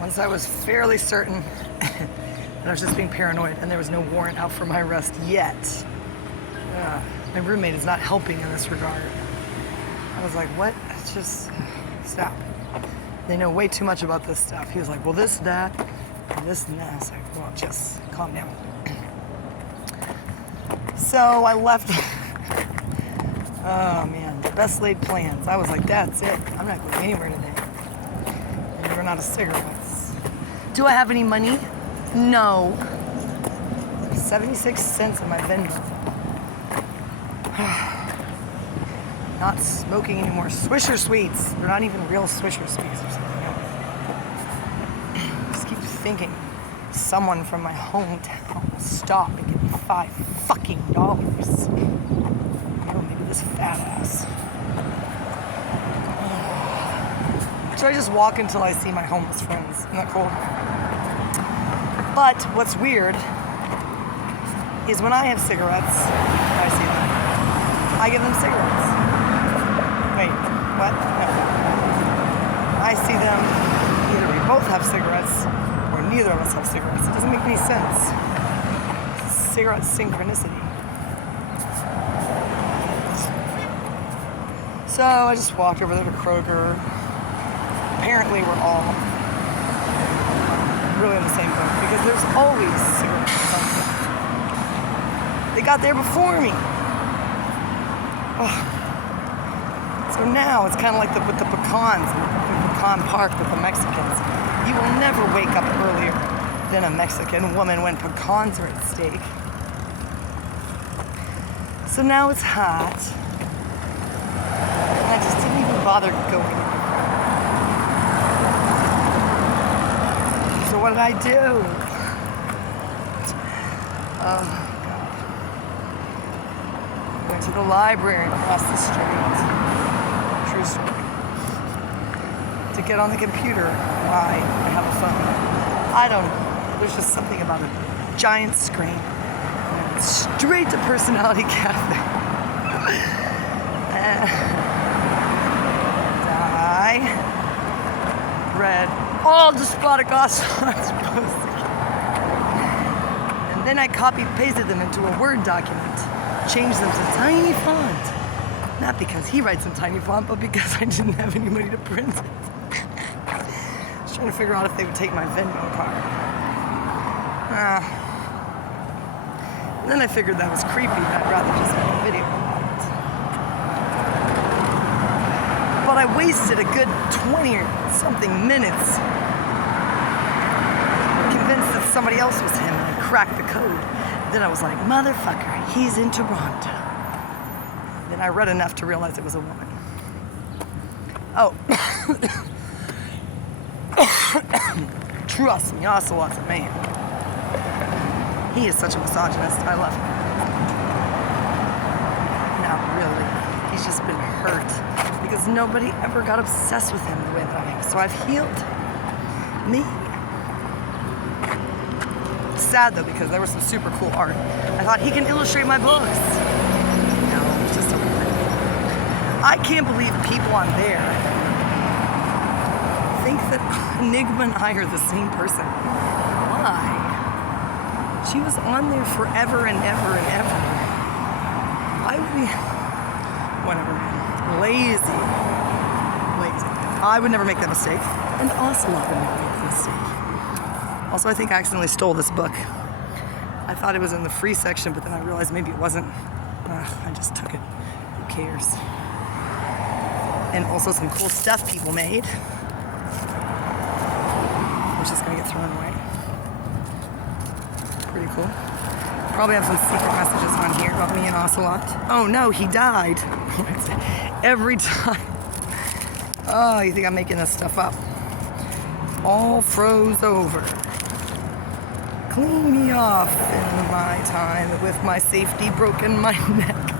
Once I was fairly certain that I was just being paranoid and there was no warrant out for my arrest yet, my roommate is not helping in this regard. I was like, what? Just stop. They know way too much about this stuff. He was like, well, this, that, and this and that. I was like, well, just calm down. So I left. Oh man, the best laid plans. I was like, that's it. I'm not going anywhere today. And we're not a cigarettes. Do I have any money? No. 76 cents on my Venmo. Not smoking anymore. Swisher Sweets. They're not even real Swisher Sweets or something else. Just keep thinking someone from my hometown will stop and give me $5 fucking. Oh, maybe this fat ass. So I just walk until I see my homeless friends. Isn't that cool? But what's weird is when I have cigarettes, I see them. I give them cigarettes. Wait, what? No. I see them, either we both have cigarettes or neither of us have cigarettes. It doesn't make any sense. Cigarette synchronicity. So I just walked over there to Kroger. Apparently we're all really in the same boat because there's always cigarettes somewhere. They got there before me. Oh. So now it's kind of like with the pecans in Pecan Park with the Mexicans. You will never wake up earlier than a Mexican woman when pecans are at stake. So now it's hot. And I just didn't even bother going. So what did I do? Oh my God. I went to the library across the street. True story. To get on the computer. Why? I have a phone. I don't know. There's just something about a giant screen. And straight to Personality Cafe. And I read all Despotic Ocelot's posts. And then I copy-pasted them into a Word document. Changed them to tiny font. Not because he writes in tiny font, but because I didn't have any money to print it. I was trying to figure out if they would take my Venmo card. And then I figured that was creepy, and I'd rather just make a video about it. But I wasted a good 20 or something minutes convinced that somebody else was him, and I cracked the code. Then I was like, motherfucker, he's in Toronto. Then I read enough to realize it was a woman. Oh. Trust me, Ocelot's a man. He is such a misogynist. I love him. Not really. He's just been hurt because nobody ever got obsessed with him the way that I have. So I've healed me. Sad though, because there was some super cool art. I thought he can illustrate my books. No, it's just a woman. I can't believe people on there think that Enigma and I are the same person. Why? She was on there forever and ever and ever. Why would we? Whatever, man. Lazy. I would never make that mistake. And Ocelot would never make that mistake. Also, I think I accidentally stole this book. I thought it was in the free section, but then I realized maybe it wasn't. I just took it. Who cares? And also some cool stuff people made, which is going to get thrown away. Pretty cool. Probably have some secret messages on here about me and Ocelot. Oh no, he died. Every time. Oh, you think I'm making this stuff up? All froze over. Clean me off in my time with my safety broken my neck.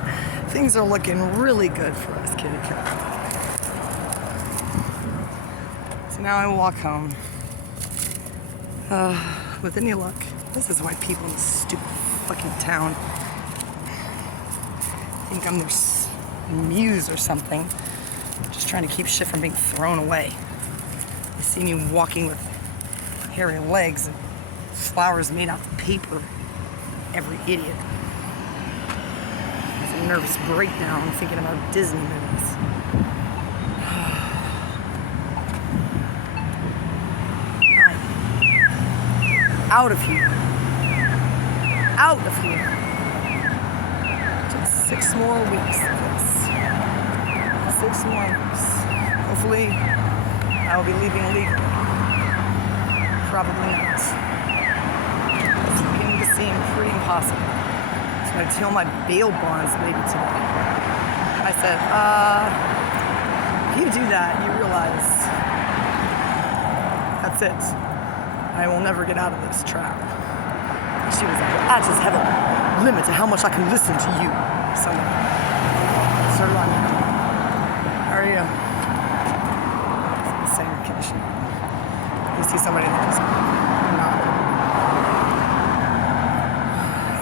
Things are looking really good for us, kitty cat. So now I walk home. With any luck, this is why people in this stupid fucking town think I'm their muse or something. Just trying to keep shit from being thrown away. They see me walking with hairy legs and flowers made out of paper. Every idiot. It's a nervous breakdown thinking about Disney movies. Out of here. Out of here. Just 6 more weeks of this. 6 more weeks. Hopefully, I will be leaving legally. Probably not. It's beginning to seem pretty impossible. So I tell my bail bonds lady today. I said, if you do that, you realize that's it. I will never get out of this trap. She was like, I just have a limit to how much I can listen to you. So started on, how are you? It's the same condition. You see somebody that just not.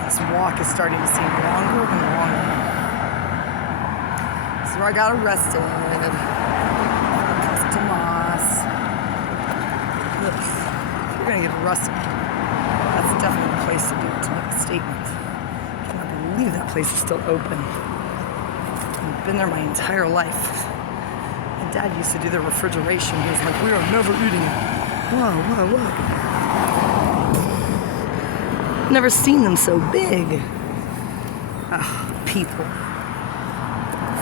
This walk is starting to seem longer and longer. So I got arrested. Tomas. You're gonna get arrested. That's definitely the place to make a statement. I cannot believe that place is still open. I've been there my entire life. My dad used to do the refrigeration. He was like, we are never eating it. Whoa. Never seen them so big. People.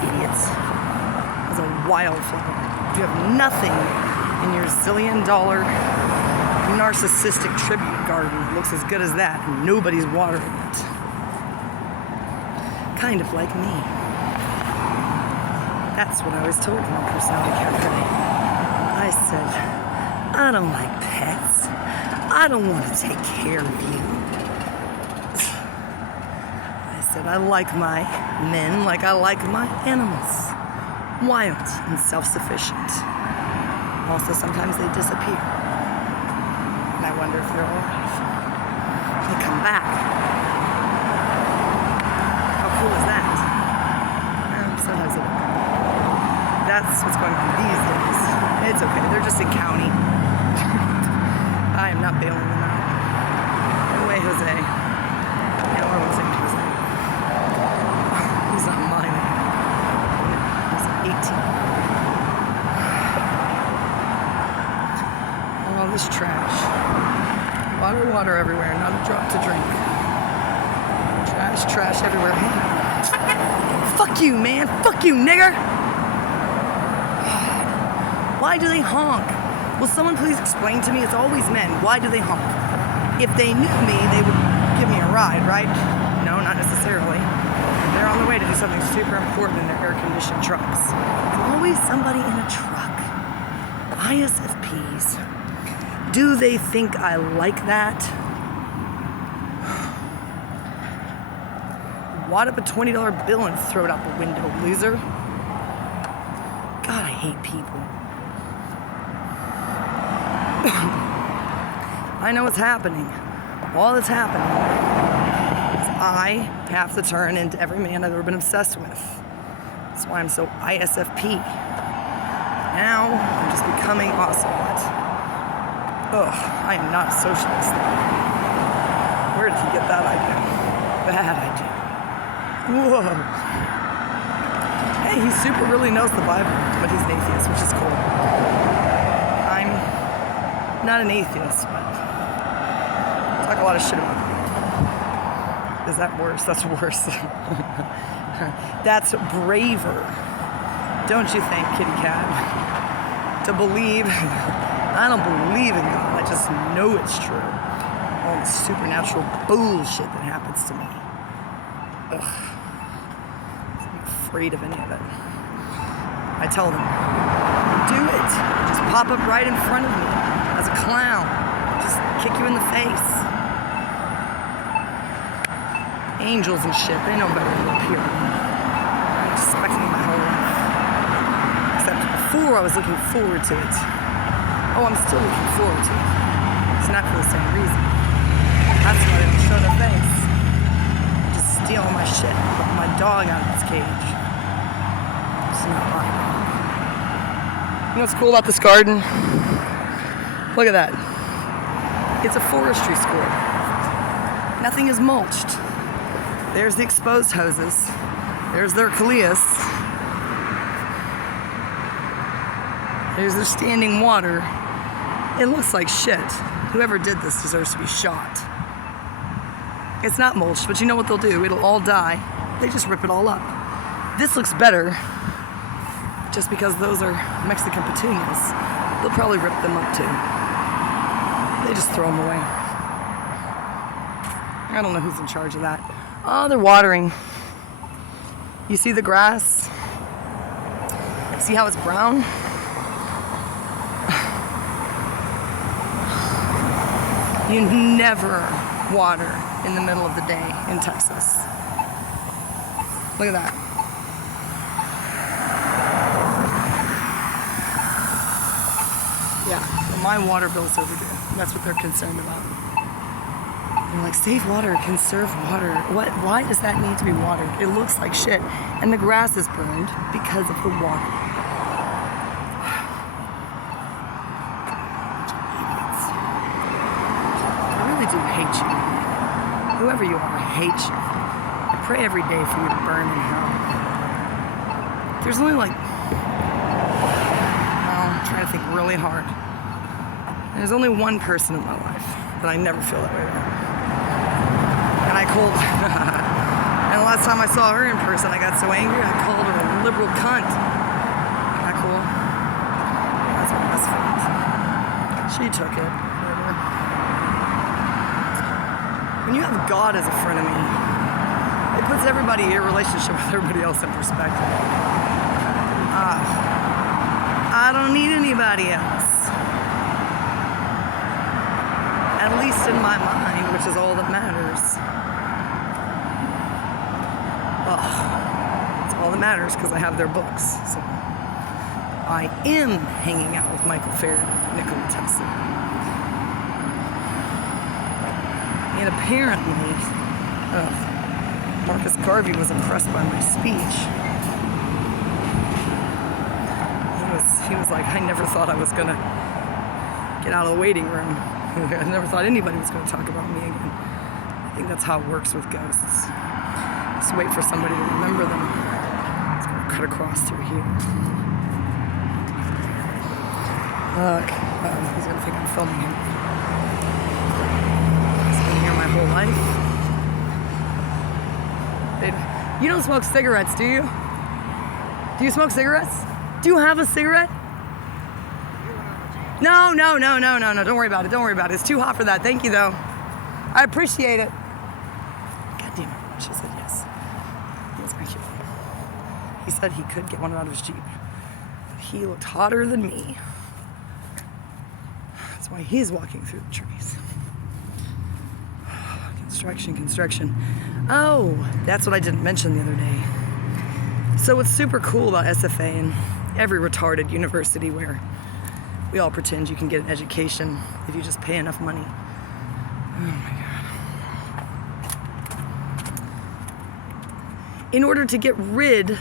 Idiots. As a wildflower. You have nothing in your zillion-dollar narcissistic tribute garden that looks as good as that, and nobody's watering it. Kind of like me. That's what I was told in the personality cafe. I said, I don't like pets. I don't want to take care of you. I said, I like my men like I like my animals. Wild and self-sufficient. Also, sometimes they disappear. And I wonder if they're alive. They come back. How cool is that? Sometimes they don't. That's what's going on these days. It's okay. They're just in county. I am not bailing them out. No way, Jose. Yeah, I won't say Jose. He's not mine. He's 18. All this trash. Water everywhere, not a drop to drink. Trash everywhere. Fuck you, man. Fuck you, nigger. Why do they honk? Will someone please explain to me? It's always men. Why do they honk? If they knew me, they would give me a ride, right? No, not necessarily. They're on the way to do something super important in their air-conditioned trucks. There's always somebody in a truck. ISFPs. Do they think I like that? Wad up a $20 bill and throw it out the window, loser. God, I hate people. I know what's happening. All that's happening is I have to turn into every man I've ever been obsessed with. That's why I'm so ISFP. Now, I'm just becoming Ocelot. Ugh, I am not a socialist. Where did he get that idea? Bad idea. Whoa. Hey, he super really knows the Bible, but he's an atheist, which is cool. I'm not an atheist, but I talk a lot of shit about it. Is that worse? That's worse. That's braver. Don't you think, kitty cat? To believe, I don't believe in God, I just know it's true. All the supernatural bullshit that happens to me. Ugh. I'm afraid of any of it. I tell them, do it. Just pop up right in front of me as a clown. Just kick you in the face. Angels and shit, they know better than up here. I expect me my whole life. Except before I was looking forward to it. Oh, I'm still looking forward to it. It's not for the same reason. That's why they don't show their face. Just stealing my shit, putting my dog out of its cage. It's not my dog. You know what's cool about this garden? Look at that. It's a forestry school. Nothing is mulched. There's the exposed hoses. There's their Caleus. There's their standing water. It looks like shit. Whoever did this deserves to be shot. It's not mulched, but you know what they'll do? It'll all die. They just rip it all up. This looks better just because those are Mexican petunias. They'll probably rip them up too. They just throw them away. I don't know who's in charge of that. Oh, they're watering. You see the grass? See how it's brown? You never water in the middle of the day in Texas. Look at that. Yeah, my water bill's overdue. That's what they're concerned about. They're like, save water, conserve water. What? Why does that need to be watered? It looks like shit. And the grass is burned because of the water. Idiots. I really do hate you. Whoever you are, I hate you. I pray every day for you to burn in hell. There's only like, I'm trying to think really hard. There's only one person in my life that I never feel that way about. And I called, and the last time I saw her in person, I got so angry, I called her a liberal cunt. Isn't that cool? That's my best friend. She took it. Whatever. When you have God as a frenemy, it puts everybody, your relationship with everybody else in perspective. I don't need anybody else. At least in my mind, which is all that matters. It's all that matters because I have their books. So I am hanging out with Michael Faraday, Nikola Tesla. And apparently, Marcus Garvey was impressed by my speech. He was like, I never thought I was gonna get out of the waiting room. I never thought anybody was going to talk about me again. I think that's how it works with ghosts. Just wait for somebody to remember them. It's going to cut across through here. Look, he's going to think I'm filming him. He's been here my whole life. You don't smoke cigarettes, do you? Do you smoke cigarettes? Do you have a cigarette? No. Don't worry about it. It's too hot for that. Thank you, though. I appreciate it. God damn it. She said yes. He was very cute. He said he could get one out of his Jeep. But he looked hotter than me. That's why he's walking through the trees. Construction. Oh, that's what I didn't mention the other day. So what's super cool about SFA and every retarded university where we all pretend you can get an education if you just pay enough money. Oh my God. In order to get rid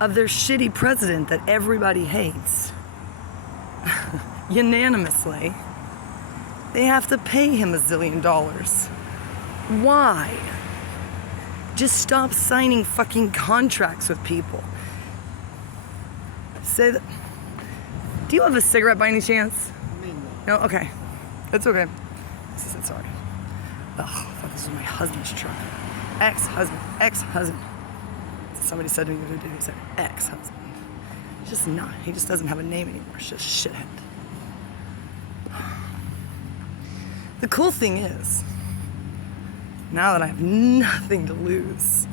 of their shitty president that everybody hates, unanimously, they have to pay him $1 zillion. Why? Just stop signing fucking contracts with people. Say that. Do you have a cigarette by any chance? No? Okay. It's okay. She said sorry. Oh, I thought this was my husband's truck. Ex-husband. Somebody said to me the other day, he said ex-husband. He's just not. He just doesn't have a name anymore. It's just shithead. The cool thing is, now that I have nothing to lose,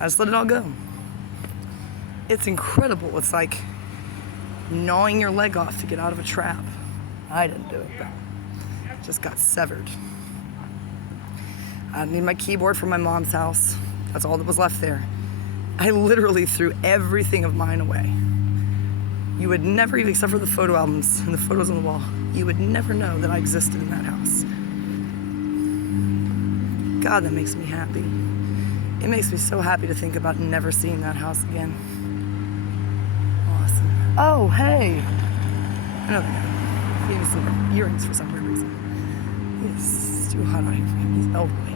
I just let it all go. It's incredible. It's like gnawing your leg off to get out of a trap. I didn't do it, but it just got severed. I need my keyboard from my mom's house. That's all that was left there. I literally threw everything of mine away. You would never, even except for the photo albums and the photos on the wall, you would never know that I existed in that house. God, that makes me happy. It makes me so happy to think about never seeing that house again. Awesome. Oh, hey. I know they gave me some earrings for some weird reason. It's too hot out here for him. He's elderly.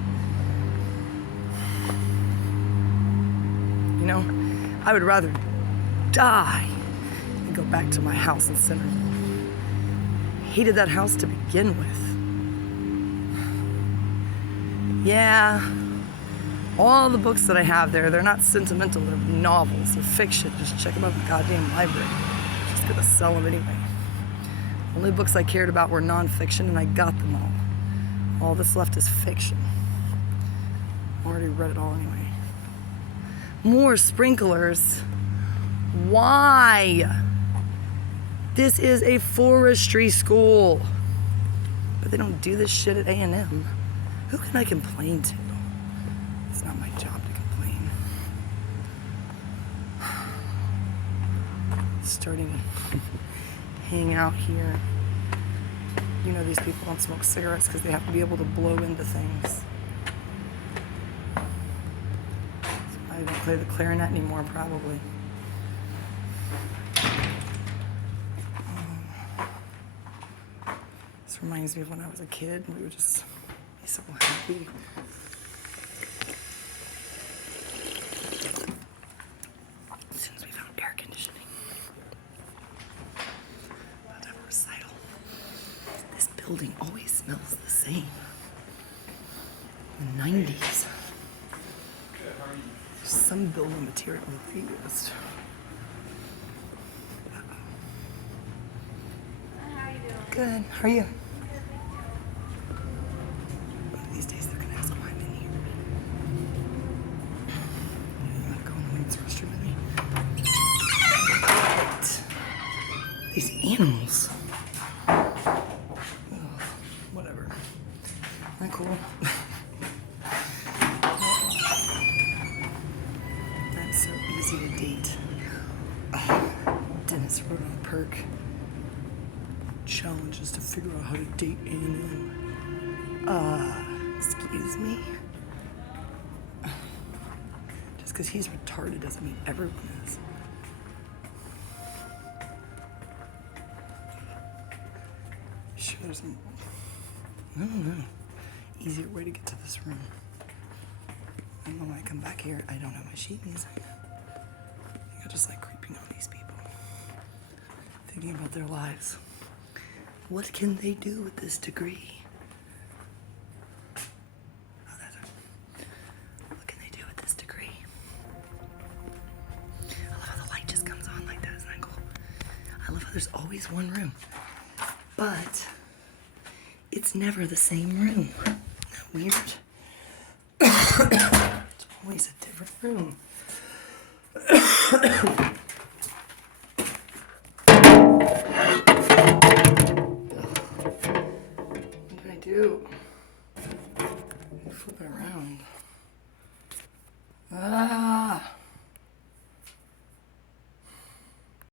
You know, I would rather die than go back to my house in Centerville. Hated that house to begin with. Yeah, all the books that I have there, they're not sentimental, they're novels, they're fiction. Just check them out in the goddamn library. Just gonna sell them anyway. Only books I cared about were nonfiction, and I got them all. All that's left is fiction. I already read it all anyway. More sprinklers. Why? This is a forestry school. But they don't do this shit at A&M. Who can I complain to? It's not my job to complain. Starting to hang out here. You know, these people don't smoke cigarettes because they have to be able to blow into things. I don't play the clarinet anymore, probably. This reminds me of when I was a kid. We would just be so happy. As soon as we found air conditioning. Let's have a recital. This building always smells the same. The 90s. There's some building material that they used. Good. How are you? One of these days they're gonna ask why I'm in here. You wanna go in the women's restroom with me? What? These animals. Ugh, whatever. Isn't that cool? That's so easy to date. Dennis wrote on a perk. Challenge is to figure out how to date A&M. Excuse me? Just because he's retarded doesn't mean everyone is. Sure there's I don't know. Easier way to get to this room. I know when I come back here, I don't have my sheet music. I think I just like creeping on these people. Thinking about their lives. What can they do with this degree? Oh, that's it. What can they do with this degree? I love how the light just comes on like that. Isn't that cool? I love how there's always one room. But it's never the same room. Isn't that weird? It's always a different room. Do. Flip it around.